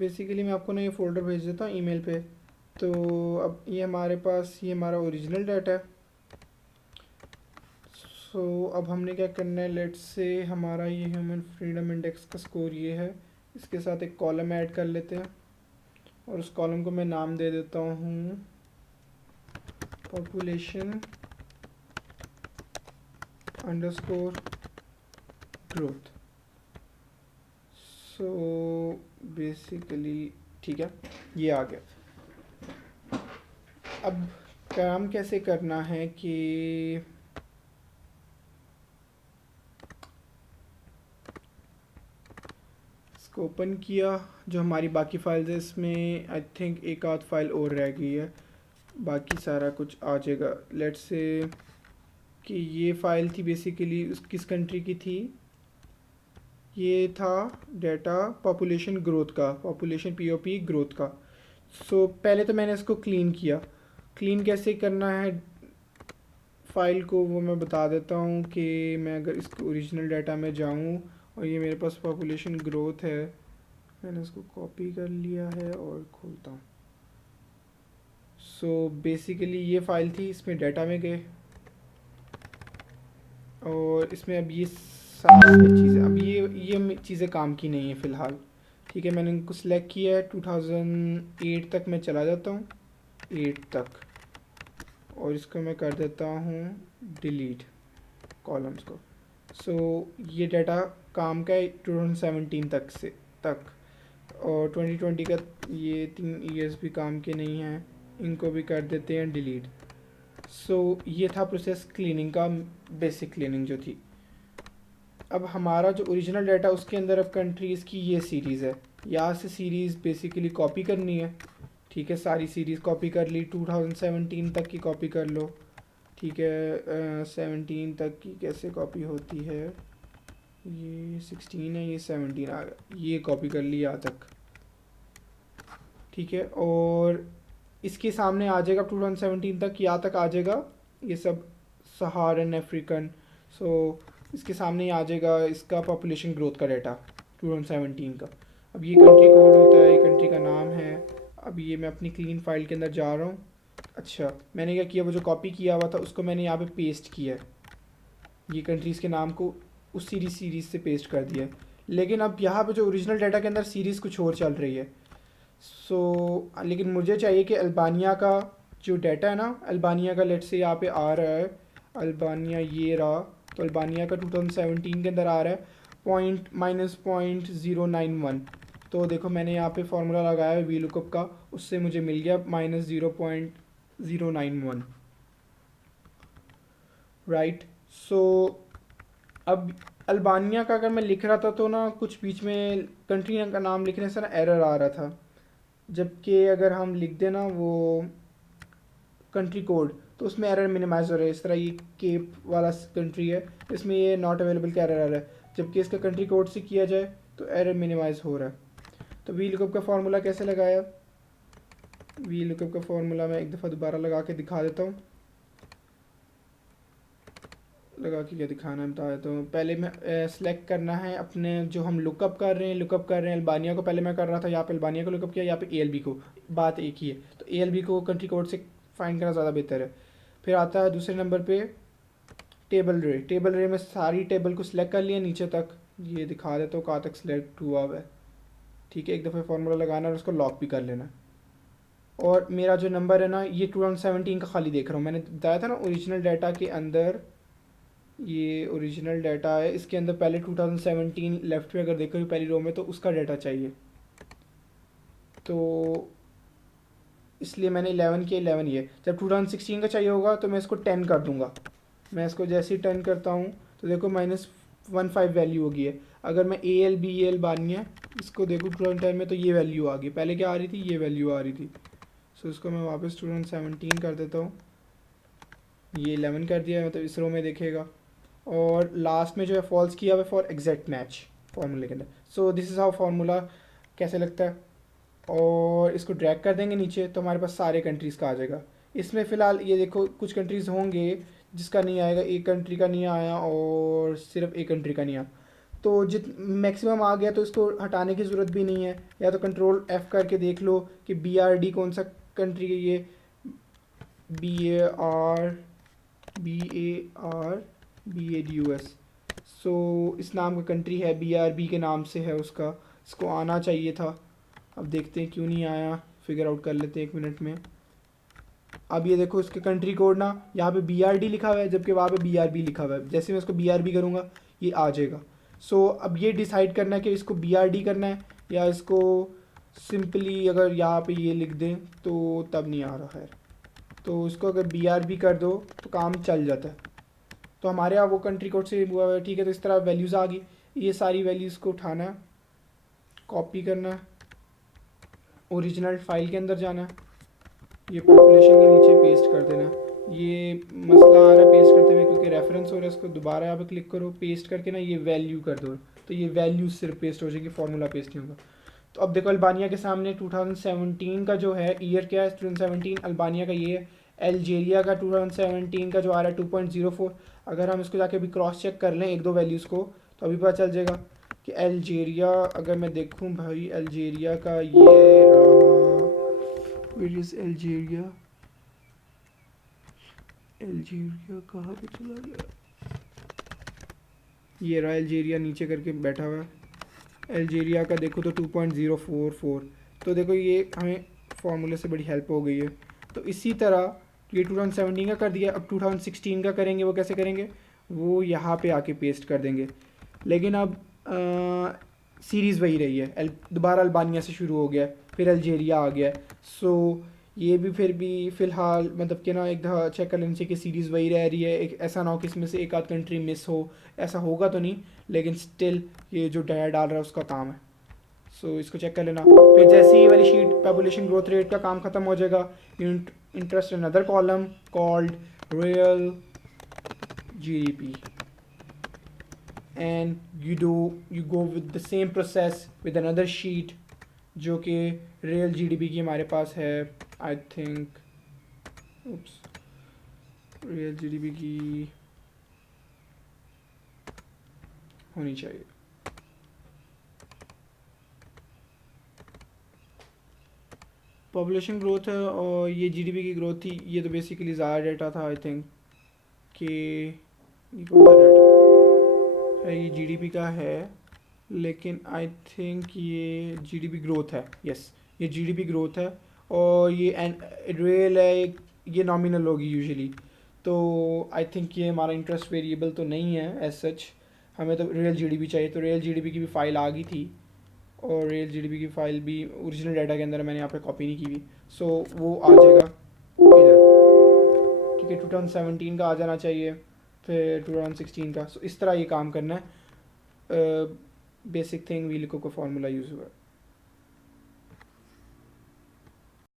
Basically मैं आपको ना ये फ़ोल्डर भेज देता हूँ ईमेल पे। तो अब ये हमारे पास ये हमारा ओरिजिनल डाटा है। सो अब हमने क्या करना है, लेट्स से हमारा ये ह्यूमन फ्रीडम इंडेक्स का स्कोर ये है, इसके साथ एक कॉलम ऐड कर लेते हैं और उस कॉलम को मैं नाम दे देता हूँ population underscore growth. So basically ठीक है, ये आ गया। अब काम कैसे करना है कि इसको ओपन किया, जो हमारी बाकी फाइल्स है इसमें आई थिंक एक आध फाइल और रह गई है, बाकी सारा कुछ आ जाएगा। लेट्स से कि ये फ़ाइल थी बेसिकली किस कंट्री की थी, ये था डेटा पॉपुलेशन ग्रोथ का, पॉपुलेशन पीओपी ग्रोथ का। सो पहले तो मैंने इसको क्लीन किया। क्लीन कैसे करना है फ़ाइल को वो मैं बता देता हूँ कि मैं अगर इसको ओरिजिनल डाटा में जाऊँ और ये मेरे पास पॉपुलेशन ग्रोथ है, मैंने इसको कॉपी कर लिया है और खोलता हूँ। सो बेसिकली ये फ़ाइल थी, इसमें डाटा में गए और इसमें अब ये सारी चीज़ें, अब ये चीज़ें काम की नहीं है फ़िलहाल। ठीक है, मैंने इनको सिलेक्ट किया है। 2008 तक मैं चला जाता हूँ, 8 तक, और इसको मैं कर देता हूँ डिलीट कॉलम्स को। सो ये डाटा काम का है 2017 तक से तक, और 2020 का ये 3 ईयर्स भी काम के नहीं हैं, इनको भी कर देते हैं डिलीट। सो ये था प्रोसेस क्लीनिंग का, बेसिक क्लीनिंग जो थी। अब हमारा जो ओरिजिनल डाटा उसके अंदर अब कंट्रीज़ की ये सीरीज़ है, यहाँ से सीरीज़ बेसिकली कॉपी करनी है। ठीक है, सारी सीरीज़ कॉपी कर ली, 2017 तक की कॉपी कर लो। ठीक है, 17 तक की कैसे कॉपी होती है, ये 16 है, ये 17 आ गया, ये कॉपी कर ली यहाँ तक। ठीक है, और इसके सामने आ जाएगा 2017 तक, यहाँ तक आ जाएगा ये सब सहारन अफ्रीकन। सो इसके सामने ही आ जाएगा इसका पॉपुलेशन ग्रोथ का डाटा 2017 का। अब ये कंट्री कोड होता है, ये कंट्री का नाम है। अब ये मैं अपनी क्लीन फाइल के अंदर जा रहा हूँ। अच्छा, मैंने क्या किया, वो जो कॉपी किया हुआ था उसको मैंने यहाँ पे पेस्ट किया है, ये कंट्रीज़ के नाम को उस सीरीज़ से पेस्ट कर दिया है। लेकिन अब यहाँ पे जो ओरिजिनल डाटा के अंदर सीरीज़ कुछ और चल रही है। लेकिन मुझे चाहिए कि अल्बानिया का जो डाटा है ना, अल्बानिया का लेट से यहाँ पे आ रहा है, अल्बानिया ये रहा, तो अल्बानिया का 2017 के अंदर आ रहा है -0.091। तो देखो मैंने यहाँ पे फार्मूला लगाया है वी लुकअप का, उससे मुझे मिल गया -0.091, राइट। सो अब अल्बानिया का अगर मैं लिख रहा था तो ना कुछ बीच में कंट्री का नाम लिखने से ना एरर आ रहा था, जबकि अगर हम लिख देना वो कंट्री कोड तो उसमें एरर मिनिमाइज हो रहा है। इस तरह ये केप वाला कंट्री है, इसमें ये नॉट अवेलेबल का एरर आ रहा है, जबकि इसका कंट्री कोड से किया जाए तो एरर मिनिमाइज हो रहा है। तो वी लुकअप का फार्मूला कैसे लगाया, वी लुकअप का फार्मूला मैं एक दफ़ा दोबारा लगा के दिखा देता हूँ। लगा के क्या दिखाना है बता देता हूँ। पहले मैं सेलेक्ट करना है अपने जो हम लुकअप कर रहे हैं अल्बानिया को, पहले मैं कर रहा था यहाँ पे अल्बानिया को लुकअप किया, यहाँ पे ALB को, बात एक ही है। तो ALB को कंट्री कोड से फाइंड करना ज़्यादा बेहतर है। फिर आता है दूसरे नंबर पे टेबल रे में सारी टेबल को सिलेक्ट कर लिया नीचे तक, ये दिखा देता हूँ कहाँ तक सिलेक्ट हुआ हुआ है। ठीक है, एक दफ़ा फार्मूला लगाना और उसको लॉक भी कर लेना। और मेरा जो नंबर है ना ये 2017 का खाली देख रहा हूँ, मैंने बताया था ना ओरिजिनल डाटा के अंदर, ये ओरिजिनल डाटा है, इसके अंदर पहले 2017 लेफ्ट पे अगर देखो पहली रो में तो उसका डाटा चाहिए, तो इसलिए मैंने 11 किया, 11 ये। जब 2016 का चाहिए होगा तो मैं इसको 10 कर दूंगा। मैं इसको जैसे ही 10 करता हूँ तो देखो -15 वैल्यू होगी है। अगर मैं ALBEL बानी है इसको देखो 2010 में तो ये वैल्यू आ गई, पहले क्या आ रही थी, ये वैल्यू आ रही थी। सो इसको मैं वापस 2017 कर देता हूँ, ये 11 कर दिया, मतलब इस रो में देखेगा। और लास्ट में जो है फॉल्स किया हुआ फॉर एग्जैक्ट मैच फार्मूले के अंदर। So this is how formula कैसे लगता है। और इसको ड्रैग कर देंगे नीचे तो हमारे पास सारे कंट्रीज़ का आ जाएगा। इसमें फ़िलहाल ये देखो कुछ कंट्रीज़ होंगे जिसका नहीं आएगा, एक कंट्री का नहीं आया और सिर्फ एक कंट्री का नहीं आया। तो जित मैक्सिमम आ गया तो इसको हटाने की ज़रूरत भी नहीं है, या तो कंट्रोल F करके देख लो कि BRD कौन सा कंट्री है ये, BARBARBADUS। सो इस नाम का कंट्री है, BRB के नाम से है उसका, इसको आना चाहिए था। अब देखते हैं क्यों नहीं आया, फिगर आउट कर लेते हैं 1 मिनट में। अब ये देखो इसके कंट्री कोड ना, यहाँ पे BRD लिखा हुआ है जबकि वहाँ पे BRB लिखा हुआ है। जैसे मैं इसको BRB करूँगा ये आ जाएगा। सो अब ये डिसाइड करना है कि इसको BRD करना है या इसको सिंपली अगर यहाँ पे ये लिख दें तो तब नहीं आ रहा है। तो इसको अगर BRB कर दो तो काम चल जाता है। तो हमारे यहाँ वो कंट्री कोड से हुआ है, ठीक है। तो इस तरह वैल्यूज़ आ गई, ये सारी वैल्यूज़ को उठाना है, कॉपी करना है, ओरिजिनल फाइल के अंदर जाना है, ये पॉपुलेशन के नीचे पेस्ट कर देना है। ये मसला आ रहा है पेस्ट करते हुए क्योंकि रेफरेंस हो रहा है, इसको दोबारा यहाँ पे क्लिक करो, पेस्ट करके ना ये वैल्यू कर दो, तो ये वैल्यू सिर्फ पेस्ट हो जाएगी, फार्मूला पेस्ट नहीं होगा। तो अब देखो अल्बानिया के सामने 2017 का जो है ईयर क्या है, 2017 अल्बानिया का ये है। अल्जीरिया का 2017 का जो आ रहा है 2.04। अगर हम इसको जाके अभी क्रॉस चेक कर लें एक दो वैल्यूज़ को तो अभी पता चल जाएगा कि अल्जीरिया, अगर मैं देखूं भाई अल्जीरिया का ये रहा, वेयर इज अल्जीरिया, अल्जीरिया कहाँ पे चला गया, ये रहा अल्जीरिया नीचे करके बैठा हुआ है। अल्जीरिया का देखो तो 2.044। तो देखो ये हमें फार्मूले से बड़ी हेल्प हो गई है। तो इसी तरह ये 2017 का कर दिया, अब 2016 का करेंगे। वो कैसे करेंगे, वो यहाँ पे आके पेस्ट कर देंगे। लेकिन अब सीरीज़ वही रही है, दोबारा अल्बानिया से शुरू हो गया, फिर अल्जीरिया आ गया। सो ये भी फिर भी फ़िलहाल मतलब कि ना एक दफ़ा चेक कर लेना चाहिए कि सीरीज़ वही रह रही है। एक ऐसा ना हो कि इसमें से एक आध कंट्री मिस हो, ऐसा होगा तो नहीं, लेकिन स्टिल ये जो डाटा डाल रहा है उसका काम है। सो इसको चेक कर लेना। फिर जैसे ही वाली शीट पॉपुलेशन ग्रोथ रेट का काम ख़त्म हो जाएगा, interest in other column called real GDP, and you go with the same process with another sheet जो कि रियल GDP की हमारे पास है। आई थिंक रियल GDP की होनी चाहिए। पॉपुलेशन ग्रोथ है और ये GDP की ग्रोथ थी। ये तो बेसिकली ज़्यादा डेटा था आई थिंक कि ये कौन सा डेटा है, ये GDP का है, लेकिन आई थिंक ये GDP ग्रोथ है। यस, ये GDP ग्रोथ है और ये रियल है, ये नॉमिनल होगी यूजुअली। तो आई थिंक ये हमारा इंटरेस्ट वेरिएबल तो नहीं है एज सच, हमें तो रियल GDP चाहिए। तो रियल GDP की भी फ़ाइल आ गई थी और रियल GDP की फ़ाइल भी ओरिजिनल डाटा के अंदर मैंने यहाँ पे कॉपी नहीं की हुई। सो वो आ जाएगा इधर, ठीक है। 2017 का आ जाना चाहिए, फिर 2016 का। सो इस तरह ये काम करना है। बेसिक थिंग वी लिखो का फार्मूला यूज़ हुआ है।